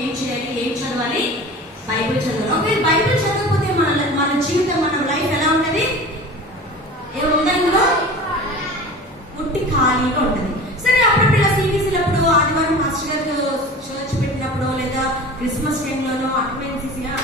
ఏం చేయాలి, ఏం చదవాలి? బైబిల్ చదవాలి. ఓకే, బైబిల్ చదవకపోతే మన జీవితం, మన లైఫ్ ఎలా ఉంటుంది? ఏముందా ఇందులో? పుట్టి ఖాళీగా ఉంటుంది. సరే, అప్పుడప్పుడు ఇలా సిబిఎస్ఈలు అప్పుడు ఆదివారం మాస్టర్ గారు చర్చ్ పెట్టినప్పుడు లేదా క్రిస్మస్ టైంలోనో అటెండెన్సీగా